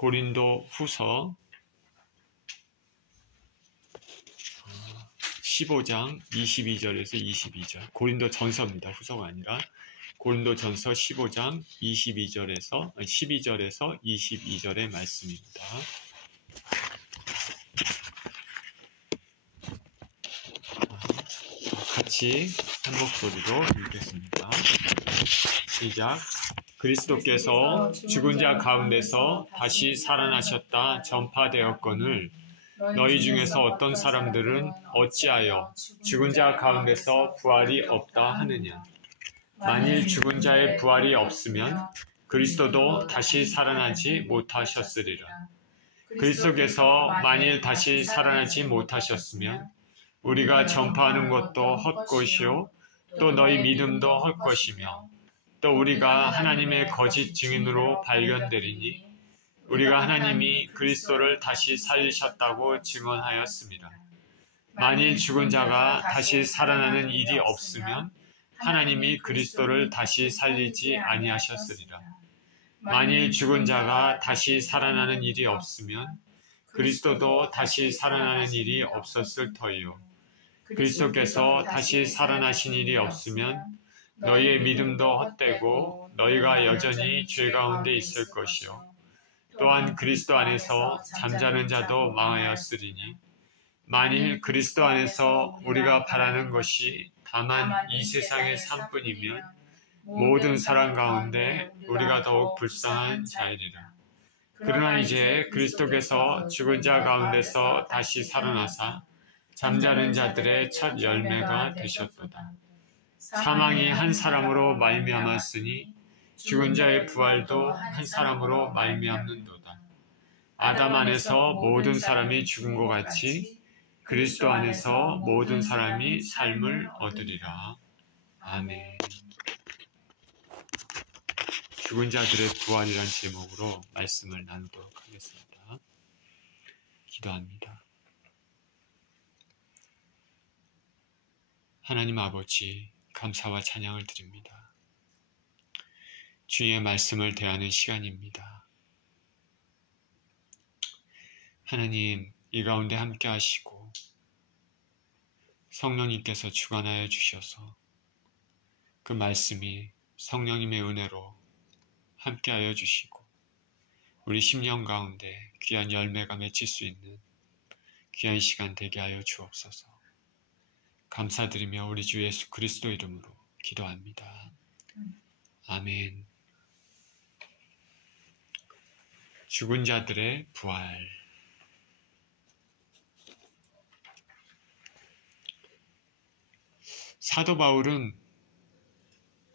고린도 후서 15장 22절에서 22절. 고린도 전서입니다. 후서가 아니라 고린도 전서 15장 12절에서 22절의 말씀입니다. 같이 한 목소리로 읽겠습니다. 시작. 그리스도께서 죽은 자 가운데서 다시 살아나셨다 전파되었거늘 너희 중에서 어떤 사람들은 어찌하여 죽은 자 가운데서 부활이 없다 하느냐. 만일 죽은 자의 부활이 없으면 그리스도도 다시 살아나지 못하셨으리라. 그리스도께서 만일 다시 살아나지 못하셨으면 우리가 전파하는 것도 헛것이요 또 너희 믿음도 헛것이며 또 우리가 하나님의 거짓 증인으로 발견되리니 우리가 하나님이 그리스도를 다시 살리셨다고 증언하였습니다. 만일 죽은 자가 다시 살아나는 일이 없으면 하나님이 그리스도를 다시 살리지 아니하셨으리라. 만일 죽은 자가 다시 살아나는 일이 없으면 그리스도도 다시 살아나는 일이 없었을 터이요. 그리스도께서 다시 살아나신 일이 없으면 너희의 믿음도 헛되고 너희가 여전히 죄 가운데 있을 것이요. 또한 그리스도 안에서 잠자는 자도 망하였으리니 만일 그리스도 안에서 우리가 바라는 것이 다만 이 세상의 삶뿐이면 모든 사람 가운데 우리가 더욱 불쌍한 자이리라. 그러나 이제 그리스도께서 죽은 자 가운데서 다시 살아나사 잠자는 자들의 첫 열매가 되셨도다. 사망이 한 사람으로 말미암았으니 죽은 자의 부활도 한 사람으로 말미암는도다. 아담 안에서 모든 사람이 죽은 것 같이 그리스도 안에서 모든 사람이 삶을 얻으리라. 아멘. 죽은 자들의 부활이란 제목으로 말씀을 나누도록 하겠습니다. 기도합니다. 하나님 아버지, 감사와 찬양을 드립니다. 주의 말씀을 대하는 시간입니다. 하나님, 이 가운데 함께 하시고 성령님께서 주관하여 주셔서 그 말씀이 성령님의 은혜로 함께하여 주시고 우리 심령 가운데 귀한 열매가 맺힐 수 있는 귀한 시간 되게 하여 주옵소서. 감사드리며 우리 주 예수 그리스도 이름으로 기도합니다. 아멘. 죽은 자들의 부활. 사도 바울은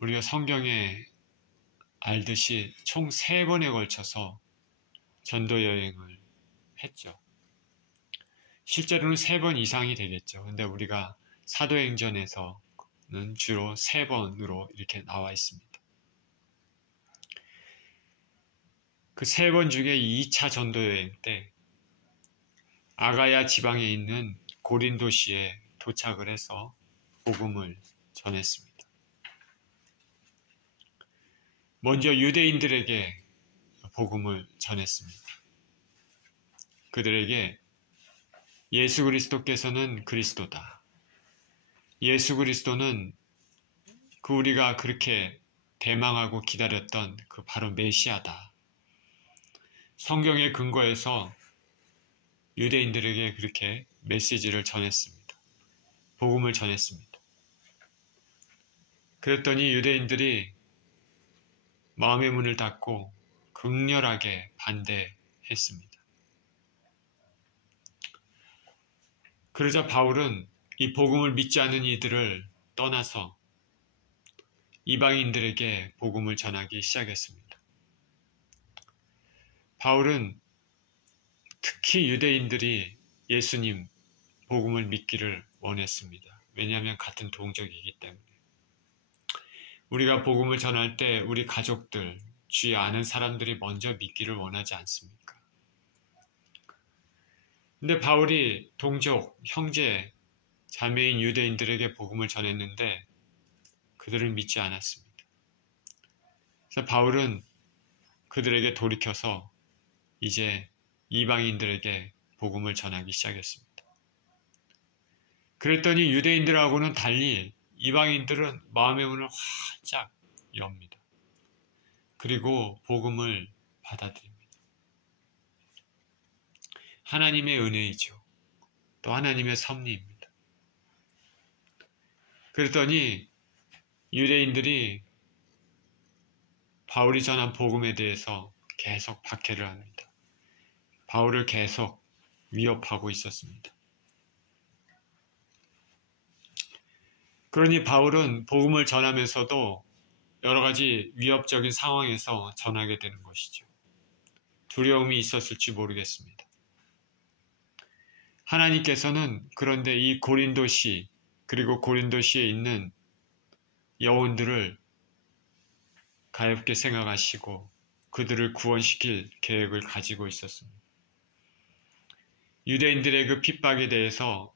우리가 성경에 알듯이 총 3번에 걸쳐서 전도 여행을 했죠. 실제로는 3번 이상이 되겠죠. 근데 우리가 사도행전에서는 주로 3번으로 이렇게 나와 있습니다. 그 3번 중에 2차 전도 여행 때 아가야 지방에 있는 고린도시에 도착을 해서 복음을 전했습니다. 먼저 유대인들에게 복음을 전했습니다. 그들에게 예수 그리스도께서는 그리스도다. 예수 그리스도는 그 우리가 그렇게 대망하고 기다렸던 그 바로 메시아다. 성경의 근거에서 유대인들에게 그렇게 메시지를 전했습니다. 복음을 전했습니다. 그랬더니 유대인들이 마음의 문을 닫고 극렬하게 반대했습니다. 그러자 바울은 이 복음을 믿지 않는 이들을 떠나서 이방인들에게 복음을 전하기 시작했습니다. 바울은 특히 유대인들이 예수님 복음을 믿기를 원했습니다. 왜냐하면 같은 동족이기 때문에. 우리가 복음을 전할 때 우리 가족들, 주위 아는 사람들이 먼저 믿기를 원하지 않습니까? 근데 바울이 동족, 형제, 자매인 유대인들에게 복음을 전했는데 그들을 믿지 않았습니다. 그래서 바울은 그들에게 돌이켜서 이제 이방인들에게 복음을 전하기 시작했습니다. 그랬더니 유대인들하고는 달리 이방인들은 마음의 문을 활짝 엽니다. 그리고 복음을 받아들입니다. 하나님의 은혜이죠. 또 하나님의 섭리입니다. 그랬더니 유대인들이 바울이 전한 복음에 대해서 계속 박해를 합니다. 바울을 계속 위협하고 있었습니다. 그러니 바울은 복음을 전하면서도 여러 가지 위협적인 상황에서 전하게 되는 것이죠. 두려움이 있었을지 모르겠습니다. 하나님께서는 그런데 이 고린도시 그리고 고린도시에 있는 여원들을 가엾게 생각하시고 그들을 구원시킬 계획을 가지고 있었습니다. 유대인들의 그 핍박에 대해서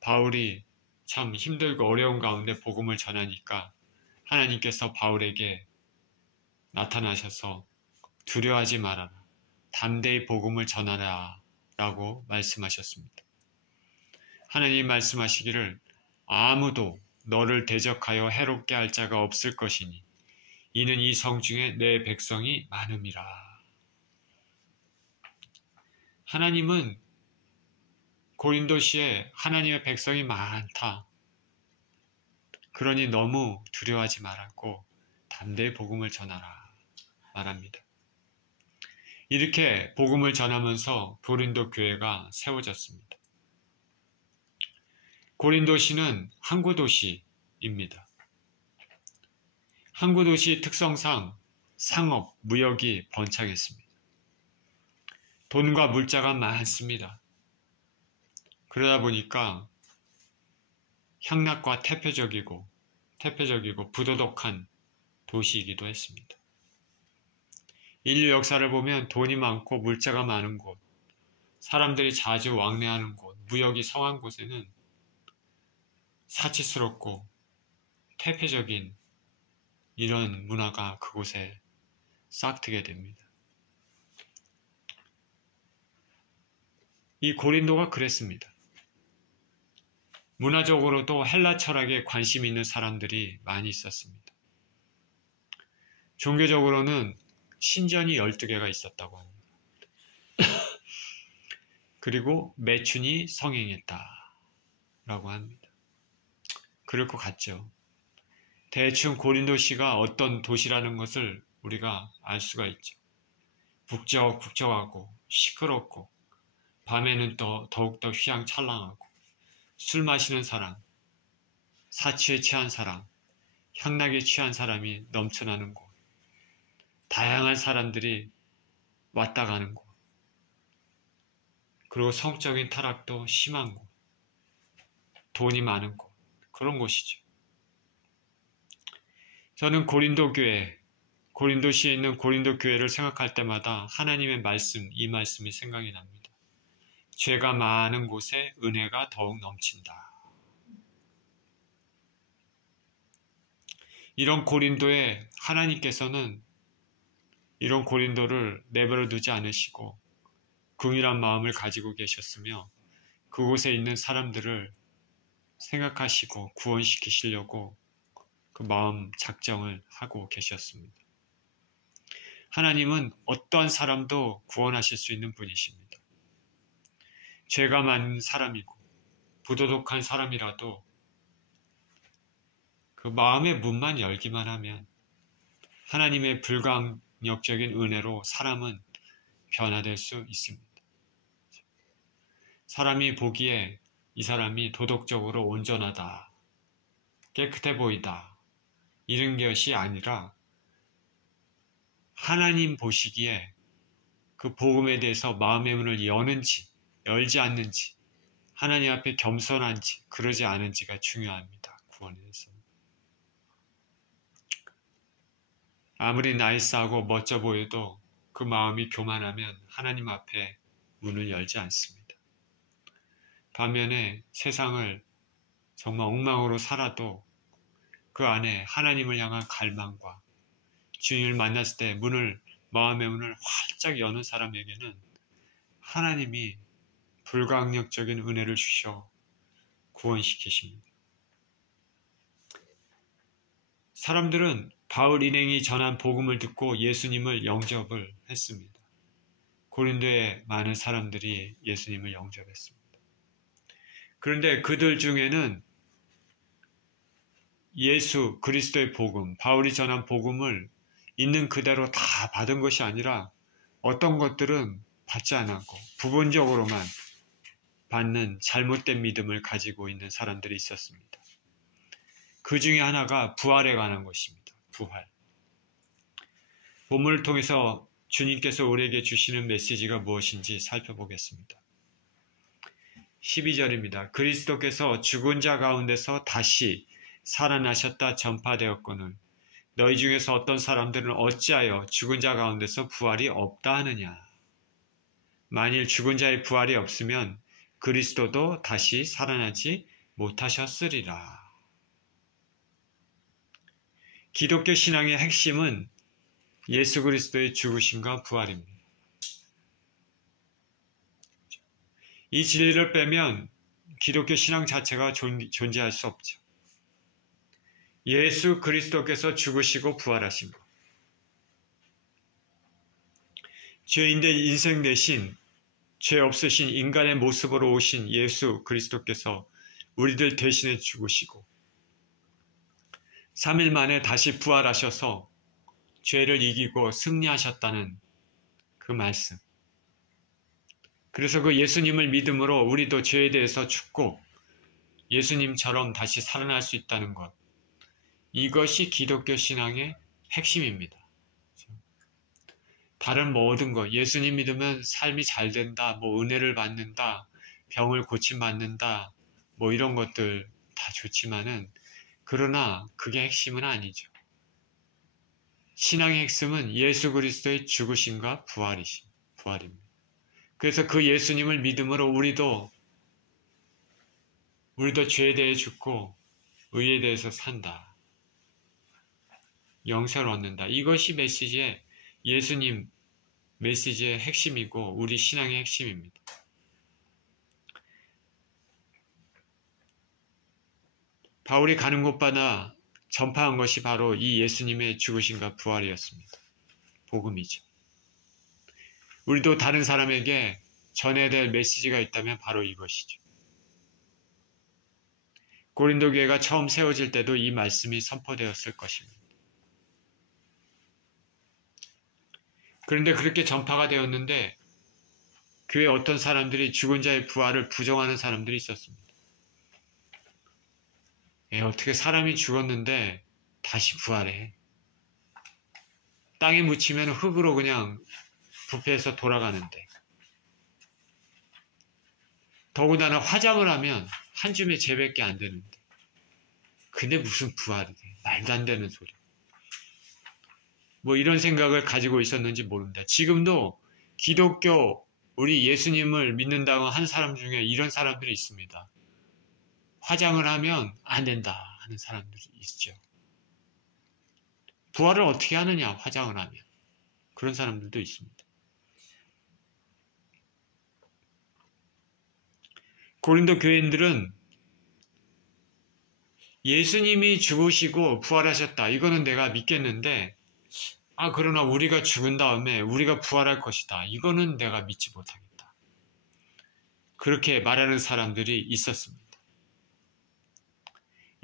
바울이 참 힘들고 어려운 가운데 복음을 전하니까 하나님께서 바울에게 나타나셔서 두려워하지 말아라. 담대히 복음을 전하라 라고 말씀하셨습니다. 하나님 말씀하시기를 아무도 너를 대적하여 해롭게 할 자가 없을 것이니 이는 이 성 중에 내 백성이 많음이라. 하나님은 고린도시에 하나님의 백성이 많다. 그러니 너무 두려워하지 말고 담대히 복음을 전하라 말합니다. 이렇게 복음을 전하면서 고린도 교회가 세워졌습니다. 고린도시는 항구 도시입니다. 항구 도시 특성상 상업, 무역이 번창했습니다. 돈과 물자가 많습니다. 그러다 보니까 향락과 태폐적이고 부도덕한 도시이기도 했습니다. 인류 역사를 보면 돈이 많고 물자가 많은 곳, 사람들이 자주 왕래하는 곳, 무역이 성한 곳에는 사치스럽고 태폐적인 이런 문화가 그곳에 싹트게 됩니다. 이 고린도가 그랬습니다. 문화적으로도 헬라 철학에 관심 있는 사람들이 많이 있었습니다. 종교적으로는 신전이 12개가 있었다고 합니다. 그리고 매춘이 성행했다라고 합니다. 그럴 것 같죠. 대충 고린도시가 어떤 도시라는 것을 우리가 알 수가 있죠. 북적북적하고 시끄럽고 밤에는 더욱더 휘황찬란하고 술 마시는 사람, 사치에 취한 사람, 향락에 취한 사람이 넘쳐나는 곳, 다양한 사람들이 왔다 가는 곳, 그리고 성적인 타락도 심한 곳, 돈이 많은 곳, 그런 곳이죠. 저는 고린도 교회, 고린도시에 있는 고린도 교회를 생각할 때마다 하나님의 말씀, 이 말씀이 생각이 납니다. 죄가 많은 곳에 은혜가 더욱 넘친다. 이런 고린도에 하나님께서는 이런 고린도를 내버려 두지 않으시고 긍휼한 마음을 가지고 계셨으며 그곳에 있는 사람들을 생각하시고 구원시키시려고 그 마음 작정을 하고 계셨습니다. 하나님은 어떠한 사람도 구원하실 수 있는 분이십니다. 죄가 많은 사람이고 부도덕한 사람이라도 그 마음의 문만 열기만 하면 하나님의 불강력적인 은혜로 사람은 변화될 수 있습니다. 사람이 보기에 이 사람이 도덕적으로 온전하다, 깨끗해 보이다, 이런 것이 아니라 하나님 보시기에 그 복음에 대해서 마음의 문을 여는지 열지 않는지, 하나님 앞에 겸손한지 그러지 않은지가 중요합니다. 구원에서. 아무리 나이스하고 멋져 보여도 그 마음이 교만하면 하나님 앞에 문을 열지 않습니다. 반면에 세상을 정말 엉망으로 살아도 그 안에 하나님을 향한 갈망과 주님을 만났을 때 문을 마음의 문을 활짝 여는 사람에게는 하나님이 불가항력적인 은혜를 주셔 구원시키십니다. 사람들은 바울 일행이 전한 복음을 듣고 예수님을 영접을 했습니다. 고린도에 많은 사람들이 예수님을 영접했습니다. 그런데 그들 중에는 예수 그리스도의 복음, 바울이 전한 복음을 있는 그대로 다 받은 것이 아니라 어떤 것들은 받지 않았고 부분적으로만 받는 잘못된 믿음을 가지고 있는 사람들이 있었습니다. 그 중에 하나가 부활에 관한 것입니다. 부활. 본문을 통해서 주님께서 우리에게 주시는 메시지가 무엇인지 살펴보겠습니다. 12절입니다. 그리스도께서 죽은 자 가운데서 다시 살아나셨다 전파되었거늘 너희 중에서 어떤 사람들은 어찌하여 죽은 자 가운데서 부활이 없다 하느냐. 만일 죽은 자의 부활이 없으면 그리스도도 다시 살아나지 못하셨으리라. 기독교 신앙의 핵심은 예수 그리스도의 죽으심과 부활입니다. 이 진리를 빼면 기독교 신앙 자체가 존재할 수 없죠. 예수 그리스도께서 죽으시고 부활하신 것. 죄인된 인생 대신 죄 없으신 인간의 모습으로 오신 예수 그리스도께서 우리들 대신에 죽으시고 3일 만에 다시 부활하셔서 죄를 이기고 승리하셨다는 그 말씀. 그래서 그 예수님을 믿음으로 우리도 죄에 대해서 죽고 예수님처럼 다시 살아날 수 있다는 것. 이것이 기독교 신앙의 핵심입니다. 다른 모든 것, 예수님 믿으면 삶이 잘 된다, 은혜를 받는다, 병을 고침받는다, 이런 것들 다 좋지만은 그러나 그게 핵심은 아니죠. 신앙의 핵심은 예수 그리스도의 죽으심과 부활입니다. 그래서 그 예수님을 믿음으로 우리도 죄에 대해 죽고 의에 대해서 산다. 영생을 얻는다. 이것이 예수님 메시지의 핵심이고 우리 신앙의 핵심입니다. 바울이 가는 곳마다 전파한 것이 바로 이 예수님의 죽으심과 부활이었습니다. 복음이죠. 우리도 다른 사람에게 전해야 될 메시지가 있다면 바로 이것이죠. 고린도 교회가 처음 세워질 때도 이 말씀이 선포되었을 것입니다. 그런데 그렇게 전파가 되었는데 교회 어떤 사람들이 죽은 자의 부활을 부정하는 사람들이 있었습니다. 어떻게 사람이 죽었는데 다시 부활해. 땅에 묻히면 흙으로 그냥 부패해서 돌아가는데. 더군다나 화장을 하면 한 줌의 재밖에 안 되는데. 근데 무슨 부활이 돼. 말도 안 되는 소리. 이런 생각을 가지고 있었는지 모릅니다. 지금도 기독교 우리 예수님을 믿는다고 한 사람 중에 이런 사람들이 있습니다. 화장을 하면 안 된다 하는 사람들이 있죠. 부활을 어떻게 하느냐 화장을 하면. 그런 사람들도 있습니다. 고린도 교인들은 예수님이 죽으시고 부활하셨다. 이거는 내가 믿겠는데 그러나 우리가 죽은 다음에 우리가 부활할 것이다. 이거는 내가 믿지 못하겠다. 그렇게 말하는 사람들이 있었습니다.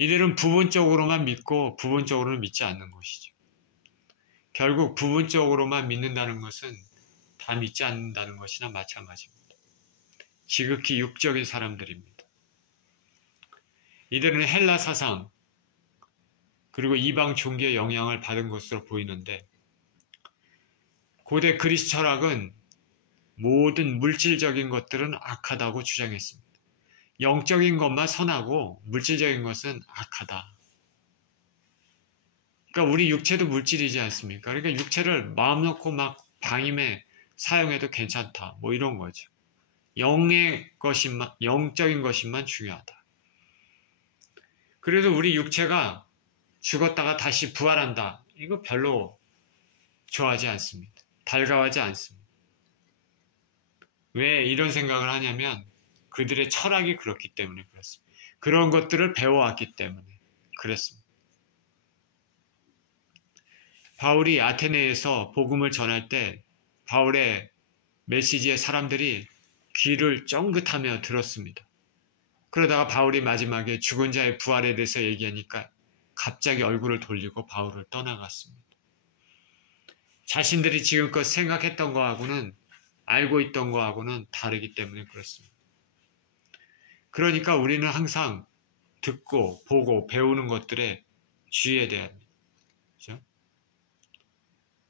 이들은 부분적으로만 믿고 부분적으로는 믿지 않는 것이죠. 결국 부분적으로만 믿는다는 것은 다 믿지 않는다는 것이나 마찬가지입니다. 지극히 육적인 사람들입니다. 이들은 헬라 사상 그리고 이방 종교의 영향을 받은 것으로 보이는데 고대 그리스 철학은 모든 물질적인 것들은 악하다고 주장했습니다. 영적인 것만 선하고 물질적인 것은 악하다. 그러니까 우리 육체도 물질이지 않습니까? 그러니까 육체를 마음 놓고 막 방임에 사용해도 괜찮다. 이런 거죠. 영적인 것만 중요하다. 그래서 우리 육체가 죽었다가 다시 부활한다. 이거 별로 좋아하지 않습니다. 달가워하지 않습니다. 왜 이런 생각을 하냐면 그들의 철학이 그렇기 때문에 그렇습니다. 그런 것들을 배워왔기 때문에 그랬습니다. 바울이 아테네에서 복음을 전할 때 바울의 메시지에 사람들이 귀를 쫑긋하며 들었습니다. 그러다가 바울이 마지막에 죽은 자의 부활에 대해서 얘기하니까 갑자기 얼굴을 돌리고 바울을 떠나갔습니다. 자신들이 지금껏 생각했던 거하고는 알고 있던 거하고는 다르기 때문에 그렇습니다. 그러니까 우리는 항상 듣고 보고 배우는 것들에 주의해야 합니다. 그렇죠?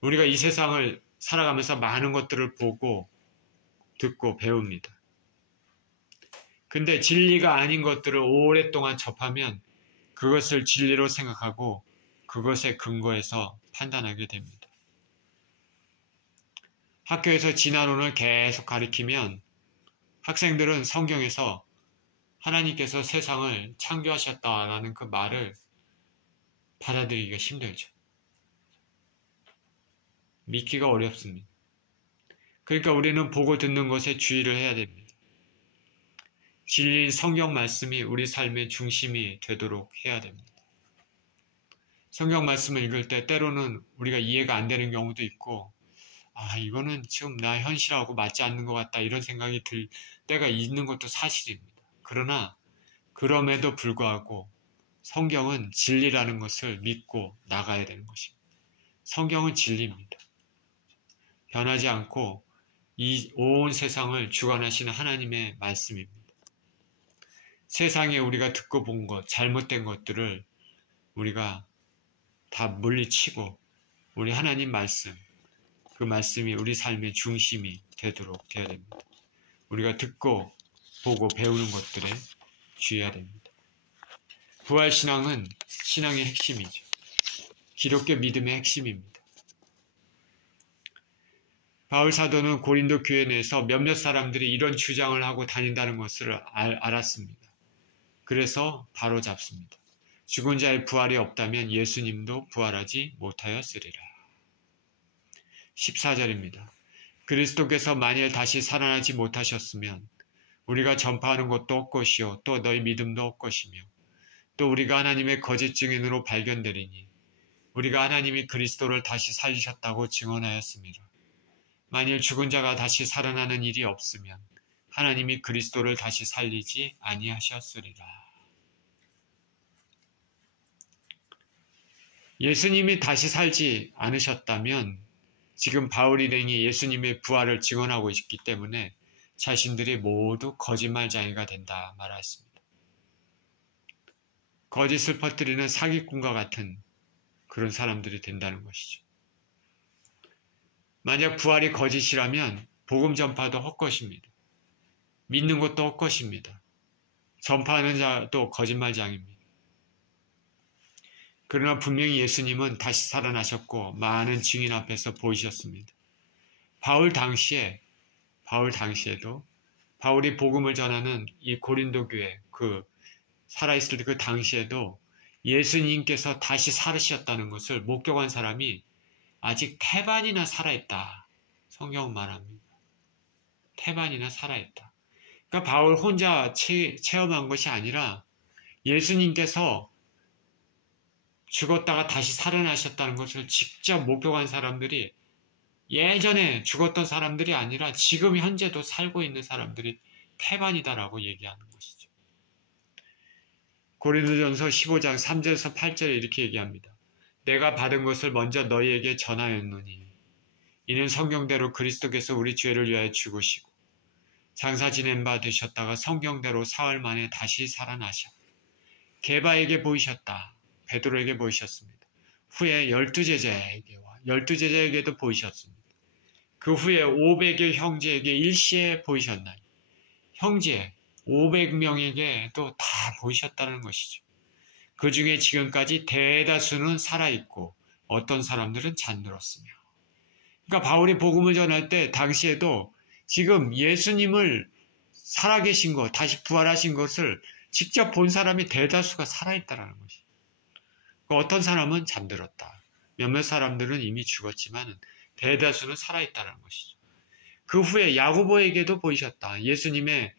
우리가 이 세상을 살아가면서 많은 것들을 보고 듣고 배웁니다. 근데 진리가 아닌 것들을 오랫동안 접하면 그것을 진리로 생각하고 그것에 근거해서 판단하게 됩니다. 학교에서 진화론을 계속 가리키면 학생들은 성경에서 하나님께서 세상을 창조하셨다라는 그 말을 받아들이기가 힘들죠. 믿기가 어렵습니다. 그러니까 우리는 보고 듣는 것에 주의를 해야 됩니다. 진리인 성경 말씀이 우리 삶의 중심이 되도록 해야 됩니다. 성경 말씀을 읽을 때 때로는 우리가 이해가 안 되는 경우도 있고 이거는 지금 나 현실하고 맞지 않는 것 같다 이런 생각이 들 때가 있는 것도 사실입니다. 그러나 그럼에도 불구하고 성경은 진리라는 것을 믿고 나가야 되는 것입니다. 성경은 진리입니다. 변하지 않고 이 온 세상을 주관하시는 하나님의 말씀입니다. 세상에 우리가 듣고 본 것, 잘못된 것들을 우리가 다 물리치고 우리 하나님 말씀, 그 말씀이 우리 삶의 중심이 되도록 되어야 됩니다. 우리가 듣고 보고 배우는 것들에 주의해야 됩니다. 부활신앙은 신앙의 핵심이죠. 기독교 믿음의 핵심입니다. 바울 사도는 고린도 교회 내에서 몇몇 사람들이 이런 주장을 하고 다닌다는 것을 알았습니다. 그래서 바로 잡습니다. 죽은 자의 부활이 없다면 예수님도 부활하지 못하였으리라. 14절입니다. 그리스도께서 만일 다시 살아나지 못하셨으면 우리가 전파하는 것도 헛것이요 또 너희 믿음도 헛것이며 또 우리가 하나님의 거짓 증인으로 발견되리니 우리가 하나님이 그리스도를 다시 살리셨다고 증언하였습니다. 만일 죽은 자가 다시 살아나는 일이 없으면 하나님이 그리스도를 다시 살리지 아니하셨으리라. 예수님이 다시 살지 않으셨다면 지금 바울 일행이 예수님의 부활을 증언하고 있기 때문에 자신들이 모두 거짓말쟁이가 된다 말했습니다. 거짓을 퍼뜨리는 사기꾼과 같은 그런 사람들이 된다는 것이죠. 만약 부활이 거짓이라면 복음 전파도 헛것입니다. 믿는 것도 헛것입니다. 전파하는 자도 거짓말장입니다. 그러나 분명히 예수님은 다시 살아나셨고 많은 증인 앞에서 보이셨습니다. 바울 당시에도 바울이 복음을 전하는 이 고린도 교회 살아있을 때 그 당시에도 예수님께서 다시 살으셨다는 것을 목격한 사람이 아직 태반이나 살아있다. 성경은 말합니다. 태반이나 살아있다. 그러니까 바울 혼자 체험한 것이 아니라 예수님께서 죽었다가 다시 살아나셨다는 것을 직접 목격한 사람들이 예전에 죽었던 사람들이 아니라 지금 현재도 살고 있는 사람들이 태반이다라고 얘기하는 것이죠. 고린도전서 15장 3절에서 8절에 이렇게 얘기합니다. 내가 받은 것을 먼저 너희에게 전하였노니 이는 성경대로 그리스도께서 우리 죄를 위하여 죽으시고 장사 지낸 바 되셨다가 성경대로 사흘 만에 다시 살아나셔 게바에게 보이셨다. 베드로에게 보이셨습니다. 후에 12제자에게도 보이셨습니다. 그 후에 500의 형제에게 일시에 보이셨나니 형제 500명에게도 다 보이셨다는 것이죠. 그 중에 지금까지 대다수는 살아있고 어떤 사람들은 잠들었으며. 그러니까 바울이 복음을 전할 때 당시에도 지금 예수님을 살아계신 것, 다시 부활하신 것을 직접 본 사람이 대다수가 살아있다는 것이죠. 어떤 사람은 잠들었다. 몇몇 사람들은 이미 죽었지만 대다수는 살아있다는 것이죠. 그 후에 야고보에게도 보이셨다. 예수님의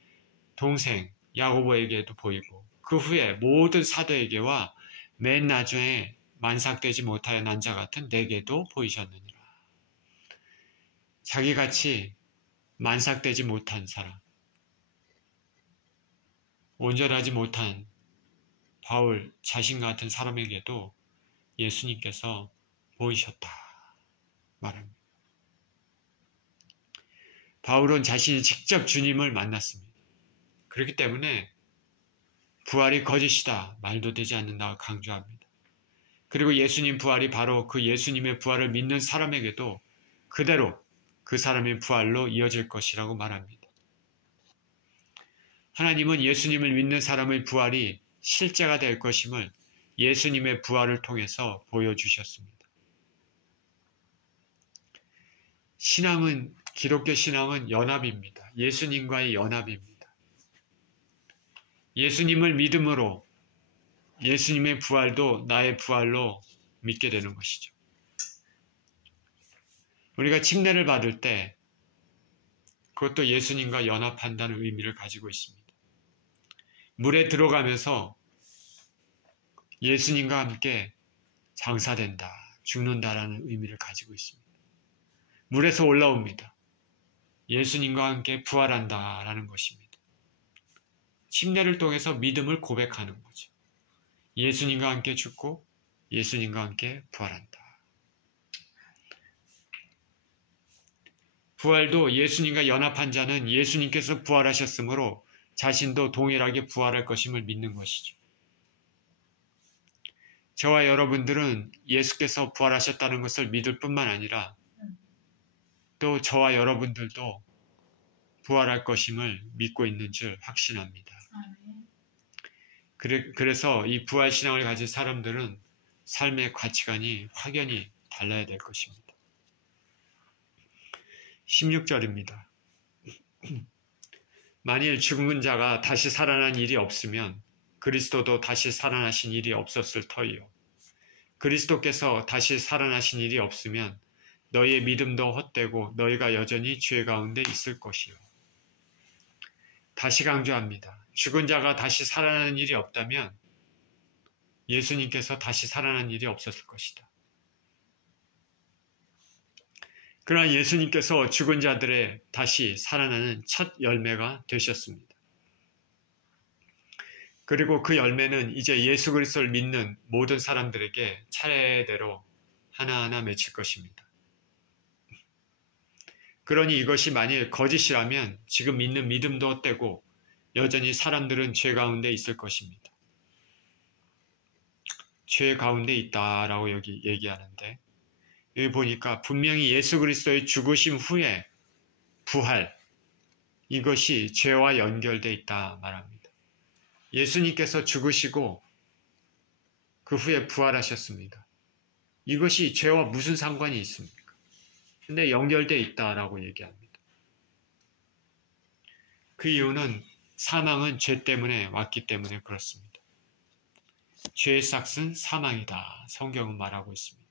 동생 야고보에게도 보이고 그 후에 모든 사도에게와 맨 나중에 만삭되지 못하여 난 자 같은 내게도 보이셨느니라. 자기같이 만삭되지 못한 사람, 온전하지 못한 바울 자신 같은 사람에게도 예수님께서 보이셨다 말합니다. 바울은 자신이 직접 주님을 만났습니다. 그렇기 때문에 부활이 거짓이다 말도 되지 않는다고 강조합니다. 그리고 예수님 부활이 바로 그 예수님의 부활을 믿는 사람에게도 그대로 그 사람의 부활로 이어질 것이라고 말합니다. 하나님은 예수님을 믿는 사람의 부활이 실제가 될 것임을 예수님의 부활을 통해서 보여주셨습니다. 기독교 신앙은 연합입니다. 예수님과의 연합입니다. 예수님을 믿음으로 예수님의 부활도 나의 부활로 믿게 되는 것이죠. 우리가 침례를 받을 때 그것도 예수님과 연합한다는 의미를 가지고 있습니다. 물에 들어가면서 예수님과 함께 장사된다, 죽는다라는 의미를 가지고 있습니다. 물에서 올라옵니다. 예수님과 함께 부활한다라는 것입니다. 침례를 통해서 믿음을 고백하는 거죠. 예수님과 함께 죽고 예수님과 함께 부활한다. 부활도 예수님과 연합한 자는 예수님께서 부활하셨으므로 자신도 동일하게 부활할 것임을 믿는 것이죠. 저와 여러분들은 예수께서 부활하셨다는 것을 믿을 뿐만 아니라 또 저와 여러분들도 부활할 것임을 믿고 있는 줄 확신합니다. 그래서 이 부활신앙을 가진 사람들은 삶의 가치관이 확연히 달라야 될 것입니다. 16절입니다. 만일 죽은 자가 다시 살아난 일이 없으면 그리스도도 다시 살아나신 일이 없었을 터이요. 그리스도께서 다시 살아나신 일이 없으면 너희의 믿음도 헛되고 너희가 여전히 죄 가운데 있을 것이요. 다시 강조합니다. 죽은 자가 다시 살아나는 일이 없다면 예수님께서 다시 살아난 일이 없었을 것이다. 그러나 예수님께서 죽은 자들의 다시 살아나는 첫 열매가 되셨습니다. 그리고 그 열매는 이제 예수 그리스도를 믿는 모든 사람들에게 차례대로 하나하나 맺힐 것입니다. 그러니 이것이 만일 거짓이라면 지금 믿는 믿음도 헛되고 여전히 사람들은 죄 가운데 있을 것입니다. 죄 가운데 있다라고 여기 얘기하는데 여기 보니까 분명히 예수 그리스도의 죽으심 후에 부활, 이것이 죄와 연결되어 있다 말합니다. 예수님께서 죽으시고 그 후에 부활하셨습니다. 이것이 죄와 무슨 상관이 있습니까? 근데 연결되어 있다라고 얘기합니다. 그 이유는 사망은 죄 때문에 왔기 때문에 그렇습니다. 죄의 삭은 사망이다. 성경은 말하고 있습니다.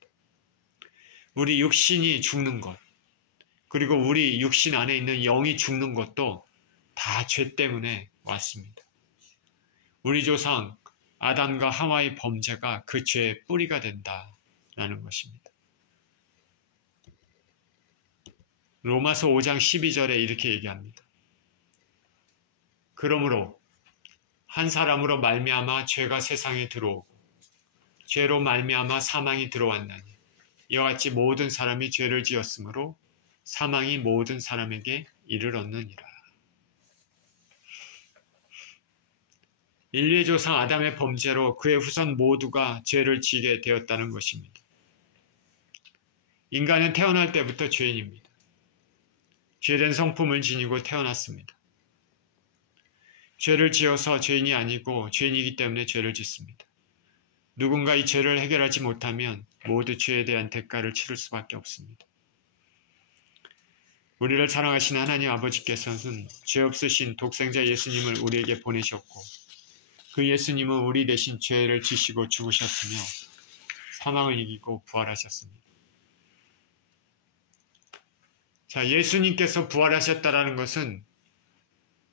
우리 육신이 죽는 것, 그리고 우리 육신 안에 있는 영이 죽는 것도 다 죄 때문에 왔습니다. 우리 조상 아담과 하와의 범죄가 그 죄의 뿌리가 된다라는 것입니다. 로마서 5장 12절에 이렇게 얘기합니다. 그러므로 한 사람으로 말미암아 죄가 세상에 들어오고 죄로 말미암아 사망이 들어왔나니 이와 같이 모든 사람이 죄를 지었으므로 사망이 모든 사람에게 이르렀느니라. 인류의 조상 아담의 범죄로 그의 후손 모두가 죄를 지게 되었다는 것입니다. 인간은 태어날 때부터 죄인입니다. 죄된 성품을 지니고 태어났습니다. 죄를 지어서 죄인이 아니고 죄인이기 때문에 죄를 짓습니다. 누군가 이 죄를 해결하지 못하면 모두 죄에 대한 대가를 치를 수밖에 없습니다. 우리를 사랑하신 하나님 아버지께서는 죄 없으신 독생자 예수님을 우리에게 보내셨고 그 예수님은 우리 대신 죄를 지시고 죽으셨으며 사망을 이기고 부활하셨습니다. 자, 예수님께서 부활하셨다라는 것은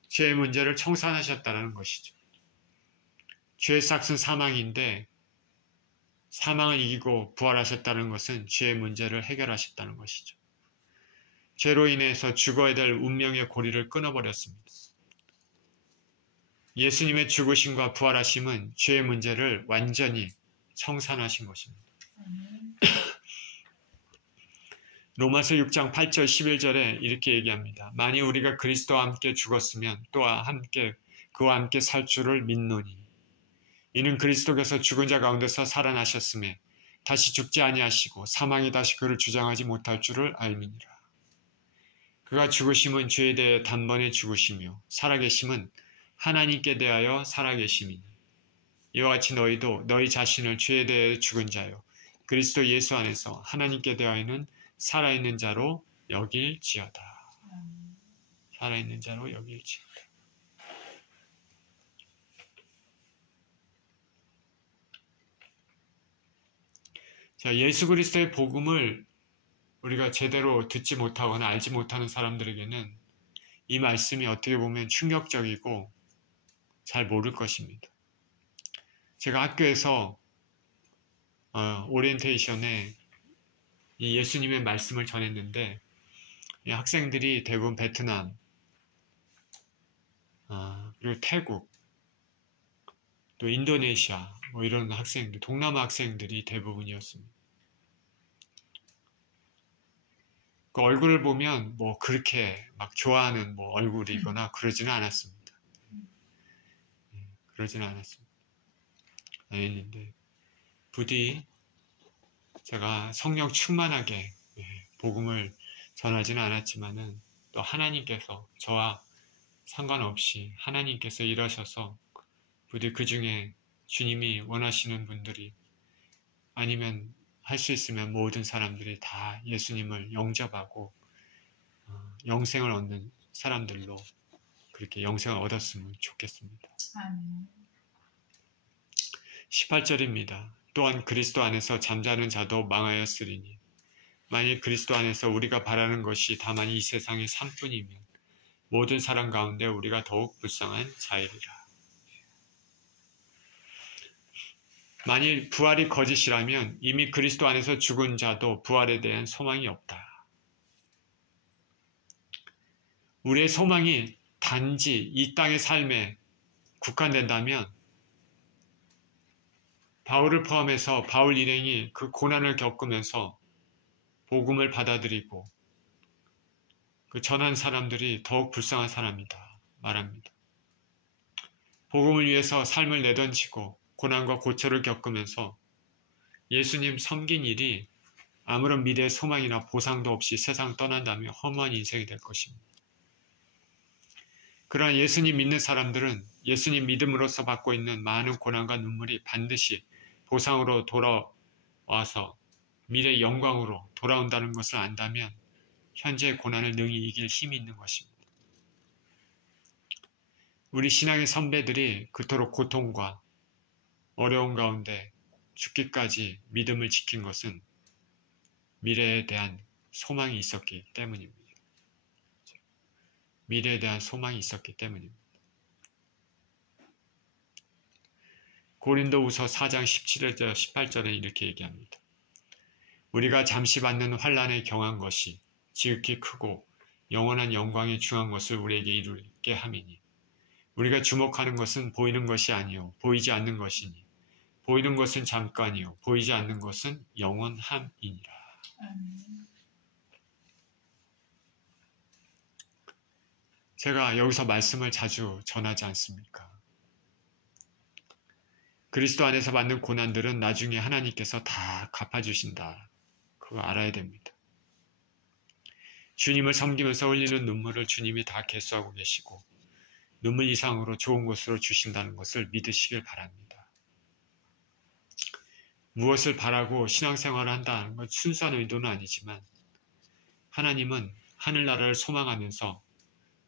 죄의 문제를 청산하셨다라는 것이죠. 죄의 삭은 사망인데 사망을 이기고 부활하셨다는 것은 죄의 문제를 해결하셨다는 것이죠. 죄로 인해서 죽어야 될 운명의 고리를 끊어버렸습니다. 예수님의 죽으심과 부활하심은 죄의 문제를 완전히 청산하신 것입니다. 로마서 6장 8절 11절에 이렇게 얘기합니다. 만일 우리가 그리스도와 함께 죽었으면 또한 그와 함께 살 줄을 믿노니 이는 그리스도께서 죽은 자 가운데서 살아나셨음에 다시 죽지 아니하시고 사망이 다시 그를 주장하지 못할 줄을 알미니라. 그가 죽으심은 죄에 대해 단번에 죽으시며 살아계심은 하나님께 대하여 살아계심이니 이와 같이 너희도 너희 자신을 죄에 대해 죽은 자요 그리스도 예수 안에서 하나님께 대하여는 살아있는 자로 여길지어다. 살아있는 자로 여길지어다. 자, 예수 그리스도의 복음을 우리가 제대로 듣지 못하거나 알지 못하는 사람들에게는 이 말씀이 어떻게 보면 충격적이고 잘 모를 것입니다. 제가 학교에서 오리엔테이션에 이 예수님의 말씀을 전했는데 이 학생들이 대부분 베트남, 그리고 태국, 또 인도네시아 뭐 이런 학생들, 동남아 학생들이 대부분이었습니다. 그 얼굴을 보면 뭐 그렇게 막 좋아하는 뭐 얼굴이거나 그러지는 않았습니다. 그러지는 않았습니다. 아닌데 부디 제가 성령 충만하게 복음을 전하지는 않았지만은 또 하나님께서 저와 상관없이 하나님께서 일하셔서 부디 그 중에 주님이 원하시는 분들이 아니면 할 수 있으면 모든 사람들이 다 예수님을 영접하고 영생을 얻는 사람들로 그렇게 영생을 얻었으면 좋겠습니다. 아멘. 18절입니다. 또한 그리스도 안에서 잠자는 자도 망하였으리니 만일 그리스도 안에서 우리가 바라는 것이 다만 이 세상의 삶뿐이면 모든 사람 가운데 우리가 더욱 불쌍한 자이리라. 만일 부활이 거짓이라면 이미 그리스도 안에서 죽은 자도 부활에 대한 소망이 없다. 우리의 소망이 단지 이 땅의 삶에 국한된다면 바울을 포함해서 바울 일행이 그 고난을 겪으면서 복음을 받아들이고 그 전한 사람들이 더욱 불쌍한 사람이다 말합니다. 복음을 위해서 삶을 내던지고 고난과 고초를 겪으면서 예수님 섬긴 일이 아무런 미래의 소망이나 보상도 없이 세상 떠난다면 허무한 인생이 될 것입니다. 그러나 예수님 믿는 사람들은 예수님 믿음으로써 받고 있는 많은 고난과 눈물이 반드시 보상으로 돌아와서 미래의 영광으로 돌아온다는 것을 안다면 현재의 고난을 능히 이길 힘이 있는 것입니다. 우리 신앙의 선배들이 그토록 고통과 어려운 가운데 죽기까지 믿음을 지킨 것은 미래에 대한 소망이 있었기 때문입니다. 미래에 대한 소망이 있었기 때문입니다. 고린도후서 4장 17절 18절에 이렇게 얘기합니다. 우리가 잠시 받는 환난에 경한 것이 지극히 크고 영원한 영광에 중한 것을 우리에게 이루게 함이니 우리가 주목하는 것은 보이는 것이 아니요 보이지 않는 것이니 보이는 것은 잠깐이요 보이지 않는 것은 영원함이니라. 제가 여기서 말씀을 자주 전하지 않습니까? 그리스도 안에서 받는 고난들은 나중에 하나님께서 다 갚아주신다. 그거 알아야 됩니다. 주님을 섬기면서 흘리는 눈물을 주님이 다 개수하고 계시고 눈물 이상으로 좋은 것으로 주신다는 것을 믿으시길 바랍니다. 무엇을 바라고 신앙생활을 한다는 건 순수한 의도는 아니지만 하나님은 하늘나라를 소망하면서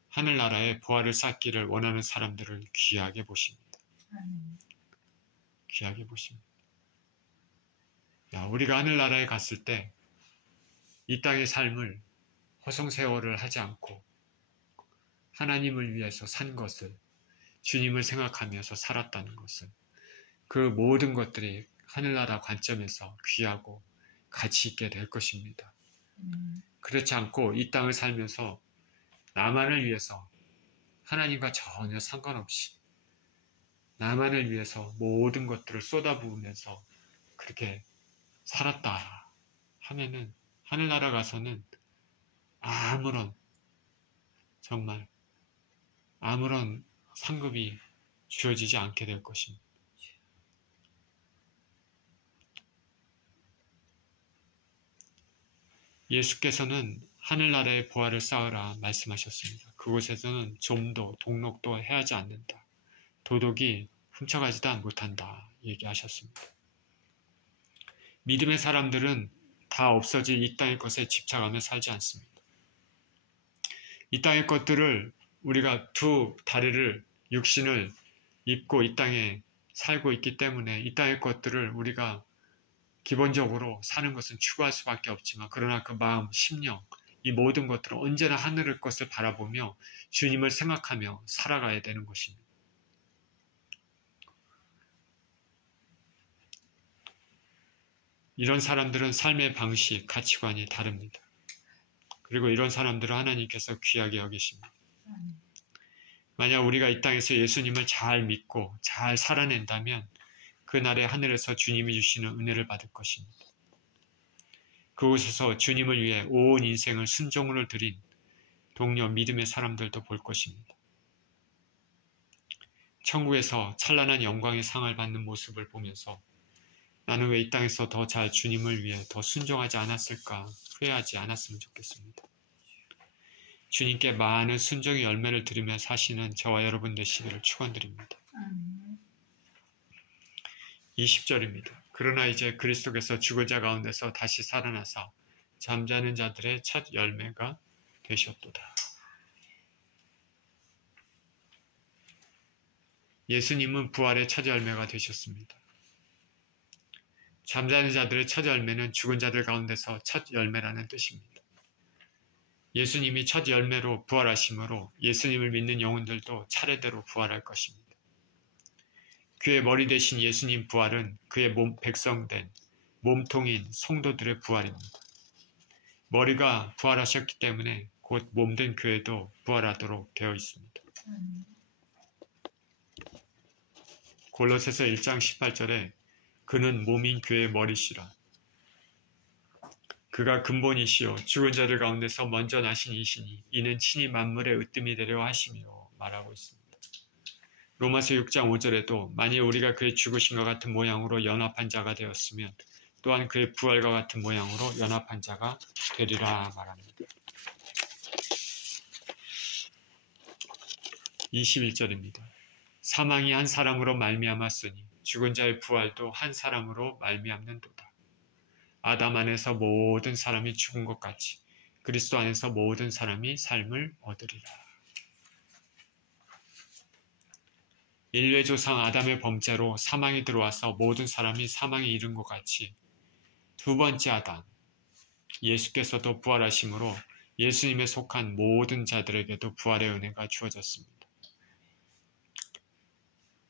하늘나라의 보화를 쌓기를 원하는 사람들을 귀하게 보십니다. 귀하게 보십니다. 우리가 하늘나라에 갔을 때 이 땅의 삶을 허송세월을 하지 않고 하나님을 위해서 산 것을, 주님을 생각하면서 살았다는 것을, 그 모든 것들이 하늘나라 관점에서 귀하고 가치 있게 될 것입니다. 그렇지 않고 이 땅을 살면서 나만을 위해서, 하나님과 전혀 상관없이 나만을 위해서 모든 것들을 쏟아부으면서 그렇게 살았다 하면은 하늘나라 가서는 정말 아무런 상급이 주어지지 않게 될 것입니다. 예수께서는 하늘나라의 보화를 쌓으라 말씀하셨습니다. 그곳에서는 좀도 동록도 해하지 않는다. 도둑이 훔쳐가지도 못한다 얘기하셨습니다. 믿음의 사람들은 다 없어질 이 땅의 것에 집착하며 살지 않습니다. 이 땅의 것들을 우리가 두 다리를, 육신을 입고 이 땅에 살고 있기 때문에 이 땅의 것들을 우리가 기본적으로 사는 것은 추구할 수밖에 없지만, 그러나 그 마음, 심령, 이 모든 것들은 언제나 하늘의 것을 바라보며 주님을 생각하며 살아가야 되는 것입니다. 이런 사람들은 삶의 방식, 가치관이 다릅니다. 그리고 이런 사람들은 하나님께서 귀하게 여기십니다. 만약 우리가 이 땅에서 예수님을 잘 믿고 잘 살아낸다면 그날에 하늘에서 주님이 주시는 은혜를 받을 것입니다. 그곳에서 주님을 위해 온 인생을 순종으로 드린 동료 믿음의 사람들도 볼 것입니다. 천국에서 찬란한 영광의 상을 받는 모습을 보면서 나는 왜 이 땅에서 더 잘 주님을 위해 더 순종하지 않았을까 후회하지 않았으면 좋겠습니다. 주님께 많은 순종의 열매를 들으며 사시는 저와 여러분 되시기를 축원드립니다. 20절입니다. 그러나 이제 그리스도께서 죽은 자 가운데서 다시 살아나사 잠자는 자들의 첫 열매가 되셨도다. 예수님은 부활의 첫 열매가 되셨습니다. 잠자는 자들의 첫 열매는 죽은 자들 가운데서 첫 열매라는 뜻입니다. 예수님이 첫 열매로 부활하심으로 예수님을 믿는 영혼들도 차례대로 부활할 것입니다. 그의 머리 대신 예수님 부활은 그의 백성된 몸통인 성도들의 부활입니다. 머리가 부활하셨기 때문에 곧 몸된 교회도 부활하도록 되어 있습니다. 골로새서 1장 18절에 그는 몸인 교회의 머리시라. 그가 근본이시요 죽은 자들 가운데서 먼저 나신 이시니 이는 친히 만물의 으뜸이 되려 하시며 말하고 있습니다. 로마서 6장 5절에도 만일 우리가 그의 죽으심과 같은 모양으로 연합한 자가 되었으면 또한 그의 부활과 같은 모양으로 연합한 자가 되리라 말합니다. 21절입니다. 사망이 한 사람으로 말미암았으니 죽은 자의 부활도 한 사람으로 말미암는도다. 아담 안에서 모든 사람이 죽은 것 같이 그리스도 안에서 모든 사람이 삶을 얻으리라. 인류의 조상 아담의 범죄로 사망이 들어와서 모든 사람이 사망에 이른 것 같이 두 번째 아담, 예수께서도 부활하심으로 예수님에 속한 모든 자들에게도 부활의 은혜가 주어졌습니다.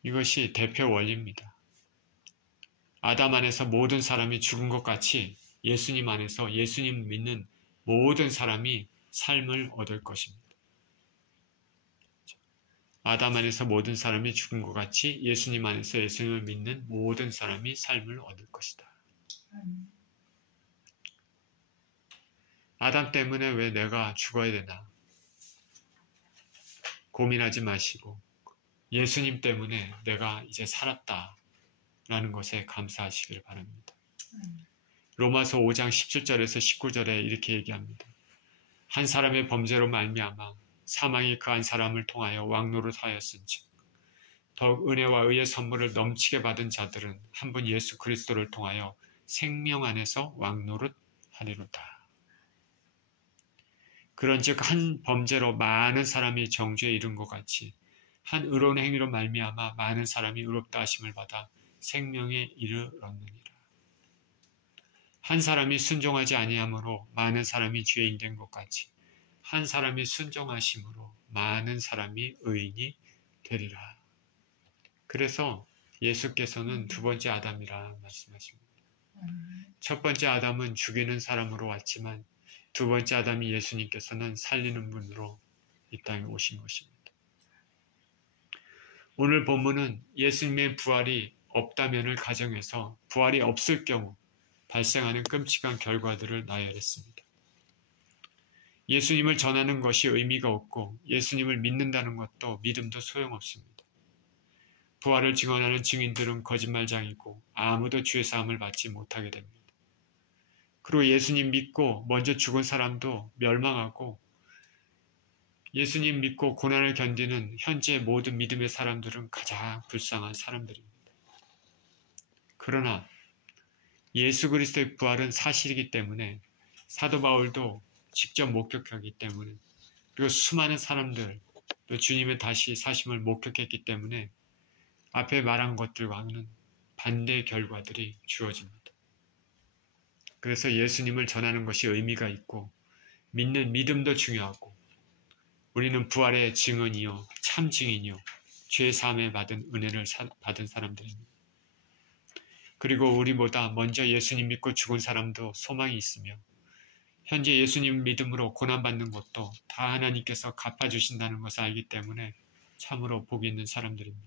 이것이 대표 원리입니다. 아담 안에서 모든 사람이 죽은 것 같이 예수님 안에서 예수님 믿는 모든 사람이 삶을 얻을 것입니다. 아담 안에서 모든 사람이 죽은 것 같이 예수님 안에서 예수님을 믿는 모든 사람이 삶을 얻을 것이다. 아담 때문에 왜 내가 죽어야 되나 고민하지 마시고 예수님 때문에 내가 이제 살았다 라는 것에 감사하시길 바랍니다. 로마서 5장 17절에서 19절에 이렇게 얘기합니다. 한 사람의 범죄로 말미암아 사망이 그 한 사람을 통하여 왕노릇하였은즉 더욱 은혜와 의의 선물을 넘치게 받은 자들은 한 분 예수 그리스도를 통하여 생명 안에서 왕노릇하리로다. 그런즉 한 범죄로 많은 사람이 정죄에 이른 것 같이 한 의로운 행위로 말미암아 많은 사람이 의롭다 하심을 받아 생명에 이르렀느니라. 한 사람이 순종하지 아니함으로 많은 사람이 죄인 된 것 같이 한 사람이 순종하심으로 많은 사람이 의인이 되리라. 그래서 예수께서는 두 번째 아담이라 말씀하십니다. 첫 번째 아담은 죽이는 사람으로 왔지만 두 번째 아담이 예수님께서는 살리는 분으로 이 땅에 오신 것입니다. 오늘 본문은 예수님의 부활이 없다면을 가정해서 부활이 없을 경우 발생하는 끔찍한 결과들을 나열했습니다. 예수님을 전하는 것이 의미가 없고 예수님을 믿는다는 것도 믿음도 소용없습니다. 부활을 증언하는 증인들은 거짓말장이고 아무도 주의 사함을 받지 못하게 됩니다. 그리고 예수님 믿고 먼저 죽은 사람도 멸망하고 예수님 믿고 고난을 견디는 현재 모든 믿음의 사람들은 가장 불쌍한 사람들입니다. 그러나 예수 그리스도의 부활은 사실이기 때문에 사도 바울도 직접 목격하기 때문에 그리고 수많은 사람들 또 주님의 다시 사심을 목격했기 때문에 앞에 말한 것들과는 반대 결과들이 주어집니다. 그래서 예수님을 전하는 것이 의미가 있고 믿는 믿음도 중요하고 우리는 부활의 증언이요 참 증인이요 죄 사함에 받은 은혜를 받은 사람들입니다. 그리고 우리보다 먼저 예수님 믿고 죽은 사람도 소망이 있으며 현재 예수님 믿음으로 고난받는 것도 다 하나님께서 갚아주신다는 것을 알기 때문에 참으로 복이 있는 사람들입니다.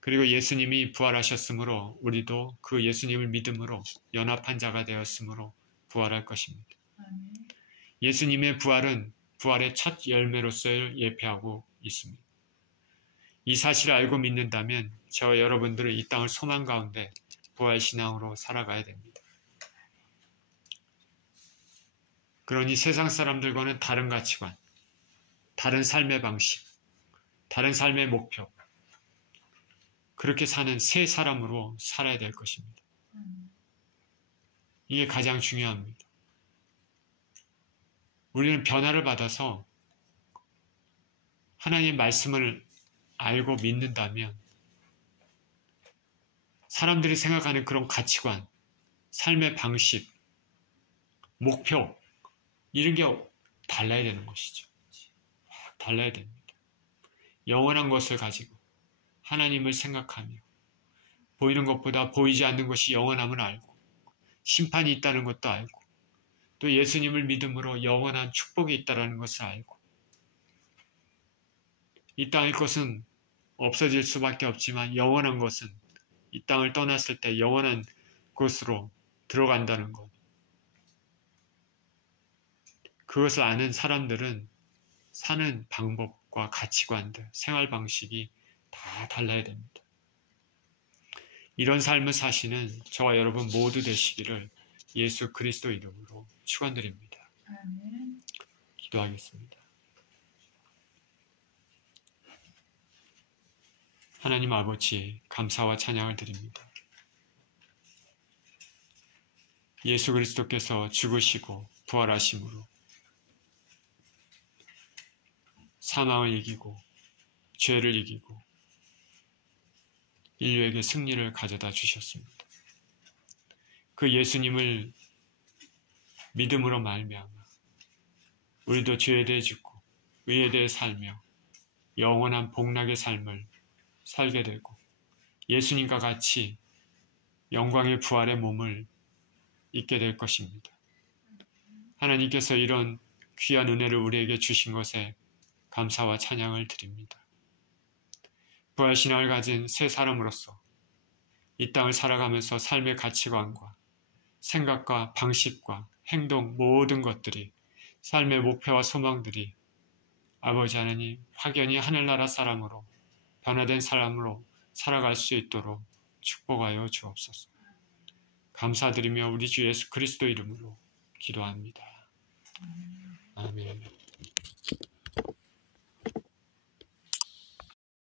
그리고 예수님이 부활하셨으므로 우리도 그 예수님을 믿음으로 연합한 자가 되었으므로 부활할 것입니다. 예수님의 부활은 부활의 첫 열매로서를 예표하고 있습니다. 이 사실을 알고 믿는다면 저와 여러분들은 이 땅을 소망 가운데 부활신앙으로 살아가야 됩니다. 그러니 세상 사람들과는 다른 가치관, 다른 삶의 방식, 다른 삶의 목표, 그렇게 사는 새 사람으로 살아야 될 것입니다. 이게 가장 중요합니다. 우리는 변화를 받아서 하나님의 말씀을 알고 믿는다면 사람들이 생각하는 그런 가치관, 삶의 방식, 목표 이런 게 달라야 되는 것이죠. 달라야 됩니다. 영원한 것을 가지고 하나님을 생각하며 보이는 것보다 보이지 않는 것이 영원함을 알고 심판이 있다는 것도 알고 또 예수님을 믿음으로 영원한 축복이 있다는 것을 알고 이 땅의 것은 없어질 수밖에 없지만 영원한 것은 이 땅을 떠났을 때 영원한 곳으로 들어간다는 것. 그것을 아는 사람들은 사는 방법과 가치관들, 생활 방식이 다 달라야 됩니다. 이런 삶을 사시는 저와 여러분 모두 되시기를 예수 그리스도 이름으로 축원드립니다. 기도하겠습니다. 하나님 아버지 감사와 찬양을 드립니다. 예수 그리스도께서 죽으시고 부활하심으로 사망을 이기고 죄를 이기고 인류에게 승리를 가져다 주셨습니다. 그 예수님을 믿음으로 말미암아 우리도 죄에 대해 죽고 의에 대해 살며 영원한 복락의 삶을 살게 되고 예수님과 같이 영광의 부활의 몸을 잊게 될 것입니다. 하나님께서 이런 귀한 은혜를 우리에게 주신 것에 감사와 찬양을 드립니다. 부활신앙을 가진 새 사람으로서 이 땅을 살아가면서 삶의 가치관과 생각과 방식과 행동 모든 것들이 삶의 목표와 소망들이 아버지 하나님 확연히 하늘나라 사람으로 변화된 사람으로 살아갈 수 있도록 축복하여 주옵소서. 감사드리며 우리 주 예수 그리스도 이름으로 기도합니다. 아멘.